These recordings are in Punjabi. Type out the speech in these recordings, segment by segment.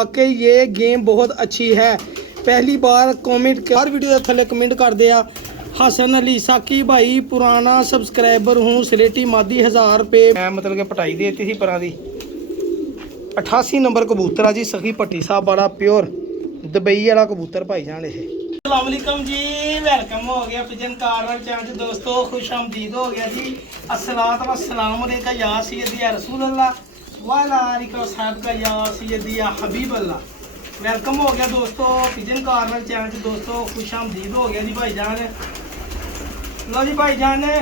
वाकई ये गेम बहुत अच्छी है। पहली बार कमेंट हर वीडियो के थले कमेंट कर दिया। हसन अली साकी भाई पुराना सब्सक्राइबर हूँ सलेटी मादी 1000 रुपये मैं मतलब कि पटाई देती थी परा दी 88 नंबर कबूतर आ जी सखी भट्टी साहब बड़ा प्योर दुबई वाला कबूतर भाई जान ये। अस्सलाम वालेकुम जी वेलकम हो गया पिजन कार चैनल दोस्तों खुश आमदीद हो गया जी। अस्सलात व सलाम अलैका या सय्यदी या रसूल अल्लाह वाला आलिका साहब का या सय्यदी या हबीब अल्लाह। वेलकम हो गया दोस्तों पिजन कार्नर चैनल दोस्तों खुश आमदीद हो गया जी भाईजान। लो जी भाईजान है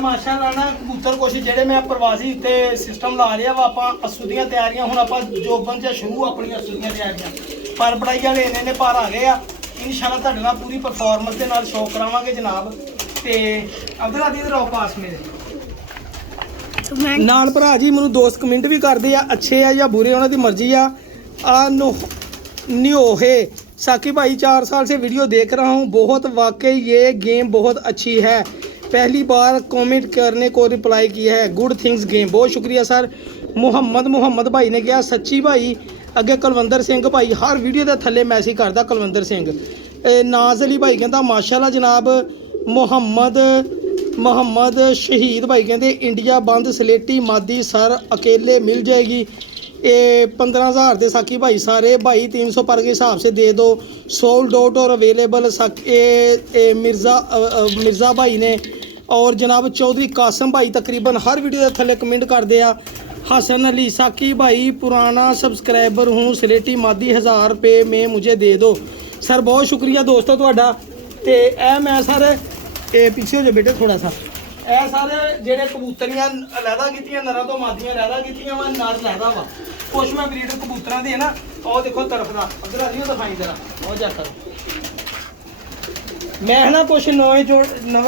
माशाल्लाह ना कबूतर कुछ जेडे मैं प्रवासी उत्ते सिस्टम ला लिया वा आपां अस्सू दियां तैयारियां हुण आपां जोबन च शुरू अपनी अस्सू दियां तैयारियां पर पढ़ाई वाले इन्ने पार आ गए आ इंशाल्लाह तुहाडे नाल पूरी परफॉर्मेंस दे नाल शो करावांगे जनाब। ते अब्दुल अजीज रहो पास मेरे नाल भरा जी मैनू दोस्त कमेंट भी करते हैं अच्छे आ या बुरे उन्होंने मर्जी आ न्योहे साकी भाई 4 साल से वीडियो देख रहा हूँ बहुत वाकई ये गेम बहुत अच्छी है। पहली बार कमेंट करने को रिप्लाई किया है गुड थिंग्स गेम बहुत शुक्रिया सर। मोहम्मद भाई ने कहा सच्ची भाई अगे कुलवंदर सिंह भाई हर वीडियो के थले मैसेज करता कुलवंदर सिंह। नाज अली भाई कहता माशाल्लाह जनाब। मोहम्मद शहीद भाई कहते इंडिया बंद सलेटी मादी सर अकेले मिल जाएगी। ये 15,000 दे साकी भाई सारे भाई 300 पर के हिसाब से दे दो सोल्ड आउट और अवेलेबल मिर्ज़ा भाई ने और जनाब चौधरी कासम भाई तकरीबन हर वीडियो के थले कमेंट करते हैं। हसन अली साकी भाई पुराना सब्सक्राइबर हूँ सलेटी मादी 1000 रुपये में मुझे दे दो सर बहुत शुक्रिया दोस्तों ਤੁਹਾਡਾ। ਤੇ ਇਹ ਮੈਂ ਸਰ ਇਹ ਪਿੱਛੇ ਹੋ ਜਾ ਬੇਟੇ ਥੋੜਾ ਸਾ ਇਹ ਸਾਰੇ ਜਿਹੜੇ ਕਬੂਤਰੀਆਂ ਅਲੱਗਾ ਕੀਤੀਆਂ ਨਰਾਂ ਤੋਂ ਮਾਦੀਆਂ ਅਲੱਗਾ ਕੀਤੀਆਂ ਵਾ ਨਰ ਲੈਦਾ ਵਾ ਕੁਛ ਮੈਂ ਬਰੀਡ ਕਬੂਤਰਾਂ ਦੇ ਨਾ ਉਹ ਦੇਖੋ ਤਰਫ ਦਾ ਅਗਰ ਆ ਉਹ ਦਿਖਾਈ ਜਰਾ ਉਹ ਜਾ ਕਰ ਮੈਂ ਨਾ ਕੁਛ ਨਵੇਂ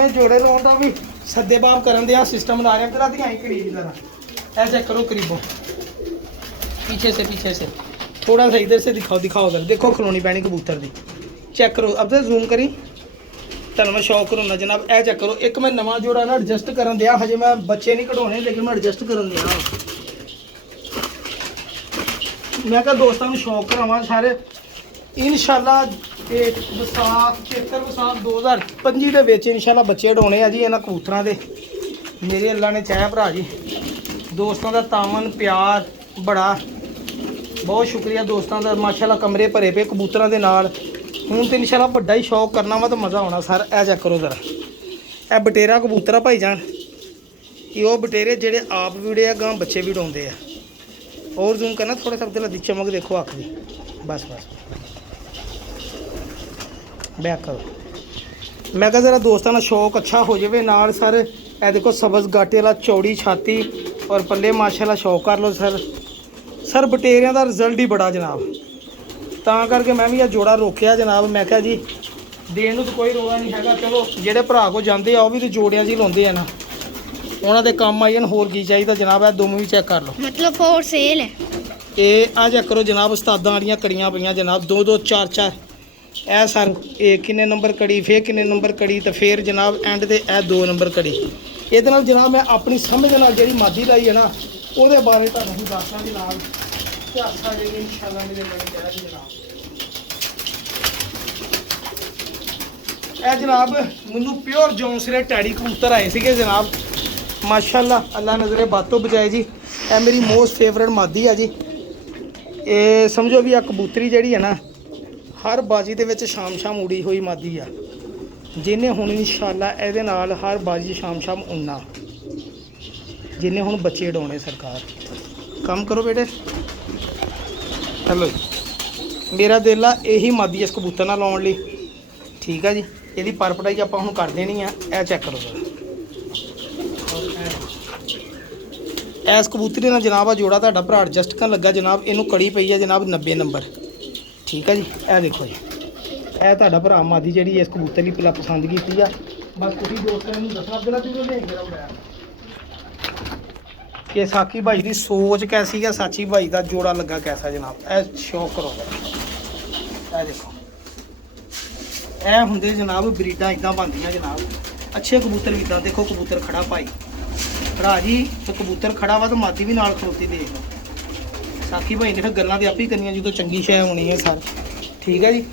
ਜੋੜੇ ਲਾਉਣ ਦਾ ਵੀ ਸੱਦੇਬਾਬ ਕਰਨ ਦੇ ਆ ਸਿਸਟਮ ਲਾ ਰਿਹਾ ਕਰਾ ਦਿਖਾਈ ਕਰੀਬ ਜਰਾ ऐसे चेक करो करीबों पीछे से थोड़ा सा इधर से दिखाओ उधर देखो खलोनी पैनी कबूतर दी चेक करो अब तो जूम करी तुम मैं शौक करूँ जनाब ए चेक करो एक मैं नवा जोड़ा ना एडजस्ट करन दिया हजे मैं बच्चे नहीं कढ़ाने लेकिन मैं एडजस्ट करन दिया मैं क्या दोस्तों को शौक करावा सारे इंशाल्लाह विसाख 2025 ਦੇ ਵਿੱਚ इंशाल्लाह बच्चे ढाने आ जी इन्हां कबूतरां दे मेरे अल्लाह ने चाहे भरा जी। दोस्तों का तामन प्यार बड़ा बहुत शुक्रिया दोस्तों का माशाल्लाह कमरे भरे पे कबूतरों के नाल हूँ तो इंशाल्लाह बड़ा ही शौक करना वा तो मज़ा आना सर। ए चेक करो जरा ए बटेरा कबूतर भाई जान ये वो बटेरे जेडे आप भी उड़े गां बच्चे भी उड़ाते हैं और जूम करना थोड़ा सा दिल दी चमक देखो अख दी बस बैक करो मैं कहा ज़रा दोस्तों का शौक अच्छा हो जाए नाल सर। ए देखो सब्ज़ गाटे वाला चौड़ी छाती और पल्ले माशाल्लाह शौक कर लो सर बटेरिया का रिजल्ट ही बड़ा जनाब ता करके मैं भी यह जोड़ा रोकया जनाब। मैं क्या जी देन तो कोई रोड़ा नहीं है चलो जेडे भरा को जाते आ भी तो जोड़िया जी लाते हैं ना उन्होंने काम आई जान होर की चाहिए जनाब। है दोनों भी चेक कर लो मतलब फॉर सेल है ये आ चेक करो जनाब उस्तादां वालियां कड़ियां पईयां जनाब 2-2 4-4 ए सर ये किन्ने नंबर कड़ी फिर किन्ने नंबर कड़ी तो फिर जनाब एंड ते ए 2 नंबर कड़ी ये जनाब मैं अपनी समझ नाल जी मादी लाई है ना वो बारे तुहानूं दसदा जी नाल झांसा जी इंशाल्लाह मेरे मन कह जी जनाब। ए जनाब मैनू प्योर जौनसरे टैडी कबूतर आए थे जनाब माशाल्लाह अल्लाह नज़रे बातों बचाए जी। ए मेरी मोस्ट फेवरेट मादी है जी। ये समझो भी आ कबूतरी जी है ना हर बाजी दे विच शाम उड़ी हुई मादी आ जिन्हें हुण इंशाल्लाह एहदे नाल हर बाजी शाम उड़ना जिन्हें हुण बच्चे उड़ाने सरकार काम करो बेटे। हेलो मेरा दिल आ यही मादी इस कबूतर नाल लाउण लई ठीक है जी। यदि पर पढ़ाई आपां हुण कर देनी आ ए चेक करो इस कबूतरी नाल जनाब आ जोड़ा तुहाडा भरा एडजस्ट करन लगा जनाब। इनू कड़ी पई है जनाब 90 नंबर ठीक है जी। ए देखो जी ਇਹ ਤੁਹਾਡਾ ਭਰਾ ਮਾਦੀ ਜਿਹੜੀ ਇਸ ਕਬੂਤਰ ਦੀ ਪਹਿਲਾਂ ਪਸੰਦ ਕੀਤੀ ਆ ਬਸ ਤੁਸੀਂ ਦੋਸਤਾਂ ਨੂੰ ਦੱਸਣਾ ਕਿਹੜਾ ਤੁਸੀਂ ਦੇਖ ਕੇ ਰਹਾ ਕਿ ਸਾਕੀ ਭਾਈ ਦੀ ਸੋਚ ਕੈਸੀ ਹੈ ਸਾਚੀ ਭਾਈ ਦਾ ਜੋੜਾ ਲੱਗਾ ਕੈਸਾ ਜਨਾਬ। ਇਹ ਸ਼ੌਕ ਕਰੋ ਇਹ ਦੇਖੋ ਇਹ ਹੁੰਦੇ ਜਨਾਬ ਬਰੀਡਾਂ ਇਦਾਂ ਬਣਦੀਆਂ ਜਨਾਬ ਅੱਛੇ ਕਬੂਤਰ ਵੀ ਇਦਾਂ ਦੇਖੋ ਕਬੂਤਰ ਖੜਾ ਭਾਈ ਭਰਾ ਜੀ ਤੇ ਕਬੂਤਰ ਖੜਾ ਵਾ ਤਾਂ ਮਾਦੀ ਵੀ ਨਾਲ ਖਲੋਤੀ ਦੇਖ ਸਾਕੀ ਭਾਈ ਨੇ ਫਿਰ ਗੱਲਾਂ ਤੇ ਆਪੇ ਹੀ ਕਰਨੀਆਂ ਜਦੋਂ ਚੰਗੀ ਸ਼ੈ ਹੋਣੀ ਹੈ ਸਰ। ਠੀਕ ਹੈ ਜੀ।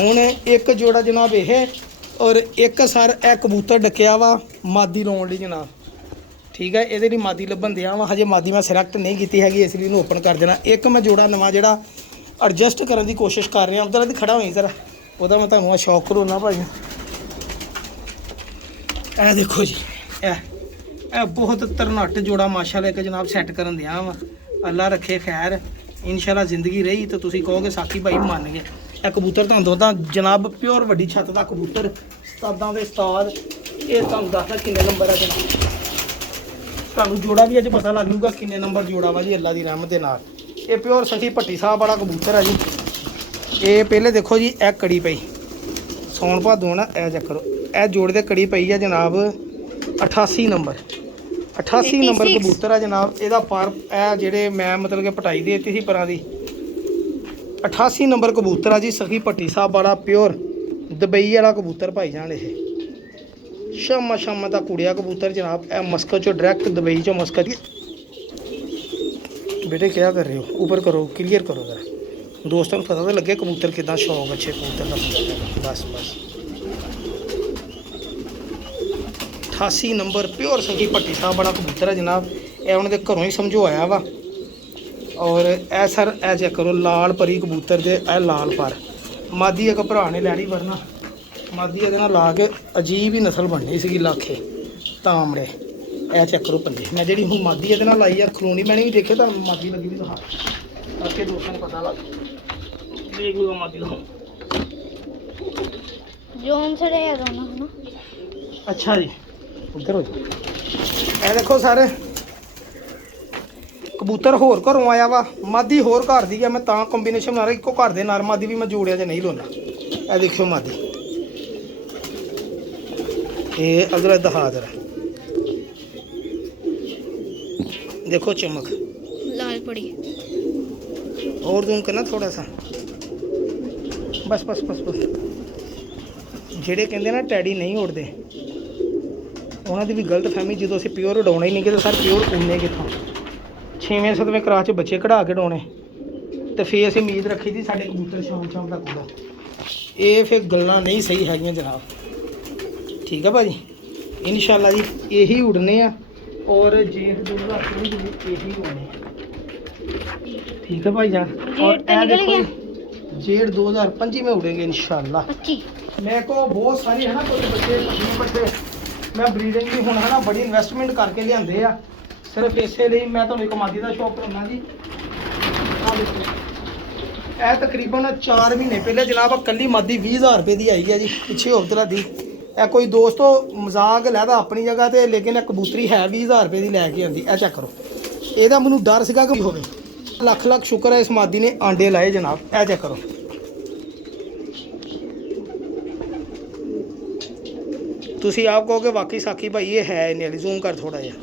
ਹੁਣ ਇੱਕ ਜੋੜਾ ਜਨਾਬ ਇਹ ਔਰ ਇੱਕ ਸਰ ਇਹ ਕਬੂਤਰ ਡੱਕਿਆ ਵਾ ਮਾਦੀ ਲਾਉਣ ਲਈ ਜਨਾਬ। ਠੀਕ ਹੈ, ਇਹਦੇ ਲਈ ਮਾਦੀ ਲੱਭਣ ਦਿਆ ਵਾ, ਹਜੇ ਮਾਦੀ ਮੈਂ ਸਿਲੈਕਟ ਨਹੀਂ ਕੀਤੀ ਹੈਗੀ, ਇਸ ਲਈ ਇਹਨੂੰ ਓਪਨ ਕਰ ਦੇਣਾ। ਇੱਕ ਮੈਂ ਜੋੜਾ ਨਵਾਂ ਜਿਹੜਾ ਐਡਜਸਟ ਕਰਨ ਦੀ ਕੋਸ਼ਿਸ਼ ਕਰ ਰਿਹਾ, ਉਧਰ ਦੀ ਖੜਾ ਹੋਈ ਜ਼ਰਾ, ਉਹਦਾ ਮੈਂ ਤੁਹਾਨੂੰ ਆ ਸ਼ੌਕ ਕਰਾਉਣਾ ਭਾਈ। ਇਹ ਦੇਖੋ ਜੀ, ਇਹ ਬਹੁਤ ਤਰਨਾਟ ਜੋੜਾ ਮਾਸ਼ਾਅੱਲਾ ਇੱਕ ਜਨਾਬ ਸੈੱਟ ਕਰਨ ਦਿਆ ਵਾ। ਅੱਲਾ ਰੱਖੇ ਖੈਰ, ਇਨਸ਼ਾਅੱਲਾ ਜ਼ਿੰਦਗੀ ਰਹੀ ਤਾਂ ਤੁਸੀਂ ਕਹੋਗੇ ਸਾਕੀ ਭਾਈ ਮੰਨ ਗਏ। ਇਹ ਕਬੂਤਰ ਤੁਹਾਨੂੰ ਦੋਦਾ ਜਨਾਬ ਪਿਓਰ ਵੱਡੀ ਛੱਤ ਦਾ ਕਬੂਤਰ, ਉਸਤਾਦਾਂ ਦੇ ਉਸਤਾਦ। ਇਹ ਤੁਹਾਨੂੰ ਦੱਸਦਾ ਕਿੰਨੇ ਨੰਬਰ ਆ ਜਨਾਬ, ਤੁਹਾਨੂੰ ਜੋੜਾ ਵੀ ਅੱਜ ਪਤਾ ਲੱਗ ਜੂਗਾ ਕਿੰਨੇ ਨੰਬਰ ਜੋੜਾ ਵਾ ਜੀ ਅੱਲਾ ਦੀ ਰਹਿਮਤ ਦੇ ਨਾਲ। ਇਹ ਪਿਓਰ ਸਖੀ ਭੱਟੀ ਸਾਹਿਬ ਵਾਲਾ ਕਬੂਤਰ ਹੈ ਜੀ। ਇਹ ਪਹਿਲੇ ਦੇਖੋ ਜੀ, ਇਹ ਕੜੀ ਪਈ ਸੌਣ ਭਾਦੋਂ ਨਾ, ਇਹ ਚੱਕਰ ਇਹ ਜੋੜੇ ਦੇ ਕੜੀ ਪਈ ਆ ਜਨਾਬ 88 ਨੰਬਰ 88 ਨੰਬਰ ਕਬੂਤਰ ਆ ਜਨਾਬ। ਇਹਦਾ ਪਰ ਇਹ ਜਿਹੜੇ ਮੈਂ ਮਤਲਬ ਕਿ ਪਟਾਈ ਦੇ ਦਿੱਤੀ ਸੀ ਪਰਾਂ ਦੀ, 88 ਨੰਬਰ ਕਬੂਤਰ ਆ ਜੀ, ਸਖੀ ਭੱਟੀ ਸਾਹਿਬ ਵਾਲਾ ਪਿਓਰ ਦੁਬਈ ਵਾਲਾ ਕਬੂਤਰ ਭਾਈ ਜਾਨ। ਇਹ ਸ਼ਾਮਾ ਦਾ ਕੁੜਿਆ ਕਬੂਤਰ ਜਨਾਬ। ਇਹ ਮਸਕਤ ਚੋਂ ਡਾਇਰੈਕਟ ਦੁਬਈ ਚੋਂ ਮਸਕਤ। बेटे क्या कर रहे हो, ऊपर करो, क्लियर करो ज़रा, दोस्तों को पता तो लगे कबूतर कितना शौक अच्छे कबूतर का। बस 88 नंबर प्योर सखी भट्टी साहब बड़ा कबूतर है जनाब। यह उन्होंने घरों ही समझवाया वा। और ए सर ए चेक करो, लाल परी कबूतर दे ए लाल पर मादी एक भरा ने लैनी, वरना मादी ये ला के अजीब ही नस्ल बननी सी लाखे तामड़े। ਇਹ ਚੈੱਕ ਕਰੋ ਪੰਜੇ, ਮੈਂ ਜਿਹੜੀ ਹੁਣ ਮਾਦੀ ਇਹਦੇ ਨਾਲ ਲਾਈ ਆ ਖਲੋਣੀ ਮੈਨੇ ਵੀ ਦੇਖੇ ਤਾਂ ਮਾਦੀ ਲੱਗੀ ਵੀ ਦਿਖਾ ਕਰਕੇ ਦੋਸਤਾਂ ਨੂੰ ਪਤਾ ਲੱਗ ਦੇਖ ਲੂਗਾ ਮਾਦੀ ਦਾ ਜੋਨ ਛੜੇ ਆ ਦੋਨੋਂ ਹਨਾ। ਅੱਛਾ ਜੀ, ਉੱਧਰ ਹੋ ਜੀ। ਇਹ ਦੇਖੋ ਸਰ ਕਬੂਤਰ ਹੋਰ ਘਰੋਂ ਆਇਆ ਵਾ, ਮਾਦੀ ਹੋਰ ਘਰ ਦੀ ਆ, ਮੈਂ ਤਾਂ ਕੰਬੀਨੇਸ਼ਨ ਬਣਾ ਰਿਹਾ ਇੱਕੋ ਘਰ ਦੇ ਨਾਲ ਮਾਦੀ ਵੀ ਮੈਂ ਜੋੜਿਆ ਜਾਂ ਨਹੀਂ ਲਾਉਣਾ। ਇਹ ਦੇਖਿਓ ਮਾਦੀ, ਇਹ ਅਗਲਾ ਦਿਖਾ ਜਰਾ, देखो चमक लाल पड़ी और जूम करना थोड़ा सा, बस बस बस बस। ਜਿਹੜੇ ਕਹਿੰਦੇ ਨਾ ਟੈਡੀ ਨਹੀਂ ਉੜਦੇ, ਉਹਨਾਂ ਦੀ ਵੀ ਗਲਤ ਫਹਿਮੀ। ਜਦੋਂ ਅਸੀਂ ਪਿਓਰ ਉਡਾਉਣਾ ਹੀ ਨਹੀਂ ਕਿ ਸਰ ਪਿਓਰ ਉੜਨੇ ਕਿੱਥੋਂ, 6ਵੇਂ 7ਵੇਂ ਕਲਾਸ 'ਚ ਬੱਚੇ ਕਢਾ ਕੇ ਉਡਾਉਣੇ, ਤੇ ਫਿਰ ਅਸੀਂ ਉਮੀਦ ਰੱਖੀ ਸੀ ਸਾਡੇ ਕਬੂਤਰ ਸ਼ਾਮ ਤੱਕ ਉਡਾ। ਇਹ ਫਿਰ ਗੱਲਾਂ ਨਹੀਂ ਸਹੀ ਹੈਗੀਆਂ ਜਨਾਬ। ਠੀਕ ਆ ਭਾਜੀ, ਇਨਸ਼ਾਅੱਲਾ ਜੀ ਇਹੀ ਉਡਨੇ ਆ। और जेठ 2023 यही होने। ठीक है भाई जान। और देखो जेठ 2025 में उड़ेंगे इंशाल्लाह। मेरे को बहुत सारी है ना कोई बच्चे मैं ब्रीडिंग भी होना है ना बड़ी इन्वेस्टमेंट करके लिया सिर्फ इसे लिए मैं तो एक मादी का शौक करना जी। ਇਹ तकरीबन 4 महीने पहले जनाब कली मादी 20,000 रुपये की आई है जी, पिछे होबतला दी। ਇਹ ਕੋਈ ਦੋਸਤੋ ਮਜ਼ਾਕ ਲੈਦਾ ਆਪਣੀ ਜਗ੍ਹਾ ਤੇ, ਲੇਕਿਨ ਇਹ ਕਬੂਤਰੀ ਹੈ 20,000 ਰੁਪਏ ਦੀ ਲੈ ਕੇ ਆਂਦੀ। ਇਹ ਚੈੱਕ ਕਰੋ, ਇਹਦਾ ਮੈਨੂੰ ਡਰ ਸੀਗਾ ਕਿ ਹੋਵੇ। ਲੱਖ ਲੱਖ ਸ਼ੁਕਰ ਹੈ ਇਸ ਮਾਦੀ ਨੇ ਆਂਡੇ ਲਾਏ ਜਨਾਬ। ਇਹ ਚੈੱਕ ਕਰੋ, ਤੁਸੀਂ ਆਪ ਕਹੋਗੇ ਵਾਕਈ ਸਾਕੀ ਭਾਈ ਇਹ ਹੈ ਇਹਨੇ ਵਾਲੀ। ਜ਼ੂਮ ਕਰ ਥੋੜਾ ਜਿਹਾ,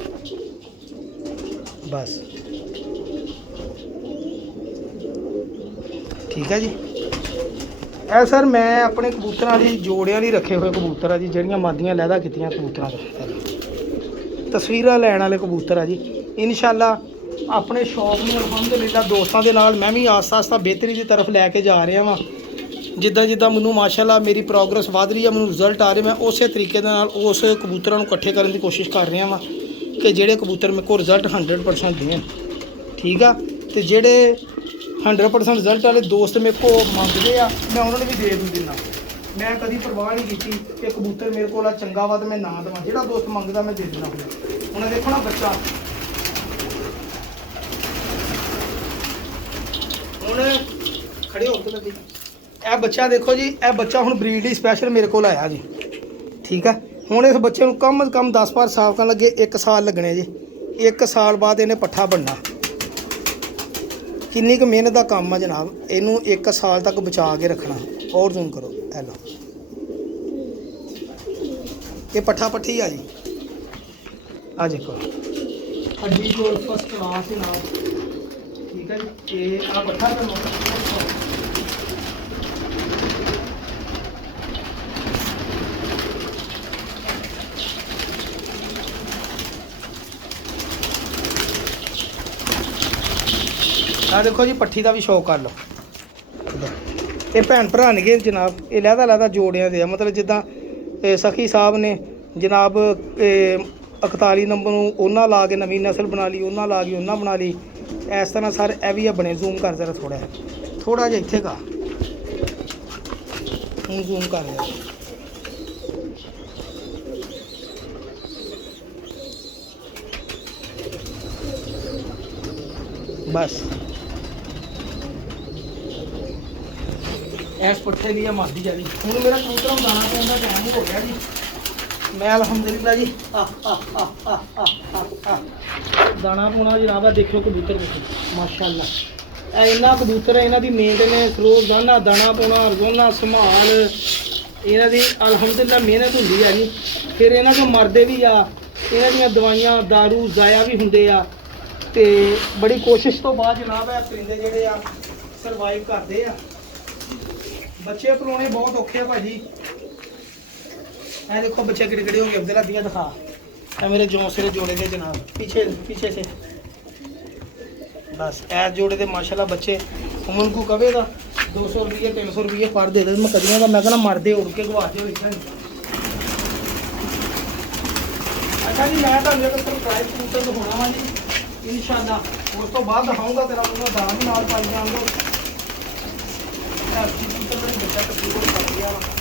ਬਸ ਠੀਕ ਹੈ ਜੀ। ਇਹ ਸਰ ਮੈਂ ਆਪਣੇ ਕਬੂਤਰਾਂ ਦੀ ਜੋੜਿਆਂ ਲਈ ਰੱਖੇ ਹੋਏ ਕਬੂਤਰ ਆ ਜੀ, ਜਿਹੜੀਆਂ ਮਾਦੀਆਂ ਲੈਦਾ ਕੀਤੀਆਂ ਕਬੂਤਰਾਂ ਤੋਂ। ਤਸਵੀਰਾਂ ਲੈਣ ਵਾਲੇ ਕਬੂਤਰ ਆ ਜੀ। ਇਨਸ਼ਾਅੱਲਾ ਆਪਣੇ ਸ਼ੌਕ ਨੂੰ ਅਲਹਮਦੁਲਿਲਾ ਦੋਸਤਾਂ ਦੇ ਨਾਲ ਮੈਂ ਵੀ ਆਸਤਾ ਆਸਤਾ ਬਿਹਤਰੀ ਦੀ ਤਰਫ ਲੈ ਕੇ ਜਾ ਰਿਹਾ ਵਾਂ। ਜਿੱਦਾਂ ਜਿੱਦਾਂ ਮੈਨੂੰ ਮਾਸ਼ਾਅੱਲਾ ਮੇਰੀ ਪ੍ਰੋਗਰੈਸ ਵਧ ਰਹੀ ਆ, ਮੈਨੂੰ ਰਿਜ਼ਲਟ ਆ ਰਹੇ, ਮੈਂ ਉਸੇ ਤਰੀਕੇ ਦੇ ਨਾਲ ਉਸ ਕਬੂਤਰਾਂ ਨੂੰ ਇਕੱਠੇ ਕਰਨ ਦੀ ਕੋਸ਼ਿਸ਼ ਕਰ ਰਿਹਾ ਵਾਂ ਕਿ ਜਿਹੜੇ ਕਬੂਤਰ ਮੇਰੇ ਕੋਲ ਰਿਜ਼ਲਟ 100% ਦੇਣ। ਠੀਕ ਆ, ਤੇ ਜਿਹੜੇ 100% ਰਿਜ਼ਲਟ ਵਾਲੇ ਦੋਸਤ ਮੇਰੇ ਕੋਲ ਮੰਗਦੇ ਆ ਮੈਂ ਉਹਨਾਂ ਨੂੰ ਵੀ ਦੇ ਦਿੰਦਾ। ਮੈਂ ਕਦੀ ਪਰਵਾਹ ਨਹੀਂ ਕੀਤੀ ਕਿ ਕਬੂਤਰ ਮੇਰੇ ਕੋਲ ਆ ਚੰਗਾ ਵਾ ਤੇ ਮੈਂ ਨਾ ਦੇਵਾਂ। ਜਿਹੜਾ ਦੋਸਤ ਮੰਗਦਾ ਮੈਂ ਦੇ ਦਿੰਦਾ। ਹੁਣ ਦੇਖੋ ਨਾ ਬੱਚਾ, ਹੁਣ ਖੜੇ ਹੋ ਕੇ ਲੱਗੀ। ਇਹ ਬੱਚਾ ਦੇਖੋ ਜੀ, ਇਹ ਬੱਚਾ ਹੁਣ ਬਰੀਡ ਹੀ ਸਪੈਸ਼ਲ ਮੇਰੇ ਕੋਲ ਆਇਆ ਜੀ। ਠੀਕ ਆ, ਹੁਣ ਇਸ ਬੱਚੇ ਨੂੰ ਕਮ ਅਜ਼ ਕਮ 10 ਵਾਰ ਸਾਫ਼ ਕਰਨ ਲੱਗੇ 1 ਸਾਲ ਲੱਗਣੇ ਜੀ। 1 ਸਾਲ ਬਾਅਦ ਇਹਨੇ ਪੱਠਾ ਬਣਨਾ। ਕਿੰਨੀ ਕੁ ਮਿਹਨਤ ਦਾ ਕੰਮ ਆ ਜਨਾਬ, ਇਹਨੂੰ 1 ਸਾਲ ਤੱਕ ਬਚਾ ਕੇ ਰੱਖਣਾ। और ਜ਼ੂਮ ਕਰੋ, ਇਹ ਲਓ ਇਹ ਪੱਠਾ ਪੱਠੀ ਆ ਜੀ। ਆ ਦੇਖੋ ਹੱਡੀ ਕੋਲ ਫਸਟ ਕਲਾਸ ਨਾਲ। ਠੀਕ ਹੈ ਜੀ, ਇਹ ਆ ਪੱਠਾ ਕਰੋ। ਆ ਦੇਖੋ ਜੀ ਪੱਠੀ ਦਾ ਵੀ ਸ਼ੌਕ ਕਰ ਲਓ। ਇਹ ਭੈਣ ਭਰਾ ਨੇਗੇ ਜਨਾਬ, ਇਹ ਲਹਿਦਾ ਜੋੜਿਆਂ ਦੇ ਆ, ਮਤਲਬ ਜਿੱਦਾਂ ਸਖੀ ਸਾਹਿਬ ਨੇ ਜਨਾਬ 41 ਨੰਬਰ ਨੂੰ ਉਹਨਾਂ ਲਾ ਕੇ ਨਵੀਂ ਨਸਲ ਬਣਾ ਲਈ, ਉਹਨਾਂ ਲਾ ਕੇ ਉਹਨਾਂ ਬਣਾ ਲਈ। ਇਸ ਤਰ੍ਹਾਂ ਸਰ ਇਹ ਵੀ ਆ ਬਣੇ। ਜ਼ੂਮ ਕਰ ਜ਼ਰਾ ਥੋੜਾ ਜਿਹਾ ਇੱਥੇ ਕਾ, ਹੁਣ ਜ਼ੂਮ ਕਰ ਰਿਹਾ ਬਸ। ਇਸ ਪੱਠੇ ਦੀ ਆ ਮਾਦੀ ਆ ਜੀ। ਹੁਣ ਮੇਰਾ ਕਬੂਤਰ ਨੂੰ ਦਾਣਾ ਪਾਉਣ ਦਾ ਟਾਈਮ ਹੋ ਗਿਆ ਜੀ। ਮੈਂ ਅਲਹਮਦੁਲਿਲਾ ਜੀ ਦਾਣਾ ਪਾਉਣਾ ਜਨਾਬ। ਆ ਦੇਖੋ ਕਬੂਤਰ ਦੇਖੋ ਮਾਸ਼ਾਅੱਲਾ। ਇਹ ਇਹਨਾਂ ਕਬੂਤਰ ਹੈ, ਇਹਨਾਂ ਦੀ ਮੇਨਟੇਨੈਂਸ ਰੋਜ਼ਾਨਾ ਦਾਣਾ ਪਾਉਣਾ, ਰੋਜ਼ਾਨਾ ਸੰਭਾਲ, ਇਹਨਾਂ ਦੀ ਅਲਹਮਦੁਲਿਲਾ ਮਿਹਨਤ ਹੁੰਦੀ ਆ ਜੀ। ਫਿਰ ਇਹਨਾਂ ਤੋਂ ਮਰਦੇ ਵੀ ਆ, ਇਹਨਾਂ ਦੀਆਂ ਦਵਾਈਆਂ ਦਾਰੂ ਜ਼ਾਇਆ ਵੀ ਹੁੰਦੇ ਆ, ਤੇ ਬੜੀ ਕੋਸ਼ਿਸ਼ ਤੋਂ ਬਾਅਦ ਜਨਾਬ ਇਹ ਪਰਿੰਦੇ ਜਿਹੜੇ ਆ ਸਰਵਾਈਵ ਕਰਦੇ ਆ। ਬੱਚੇ ਪਰੋਣੇ ਬਹੁਤ ਔਖੇ ਆ ਭਾਜੀ। ਇਹ ਦੇਖੋ ਬੱਚੇ ਕਿਹੜੇ ਕਿਹੜੇ ਹੋ ਗਏ। ਅਬਦੁੱਲਾ ਦੀਆਂ ਦਿਖਾ, ਇਹ ਮੇਰੇ ਜੌਂਸਰੇ ਜੋੜੇ ਦੇ ਜਨਾਬ, पीछे से बस ऐस जोड़े दे माशाल्लाह बच्चे। उमन को कवे दा 200 रुपये 300 रुपये पर दे दे मैं कदियां का, मैं कहना मरदे उड़ के गवाचे इतना। अच्छा जी मैं तो सरप्राइज कबूतर दिखाना वा जी इंशाअल्लाह। उस तो बाद दिखाऊंगा तेरा मैं दाम भी नाल पाई जाऊंगा। बच्चा तकरीबन कर दिया वा।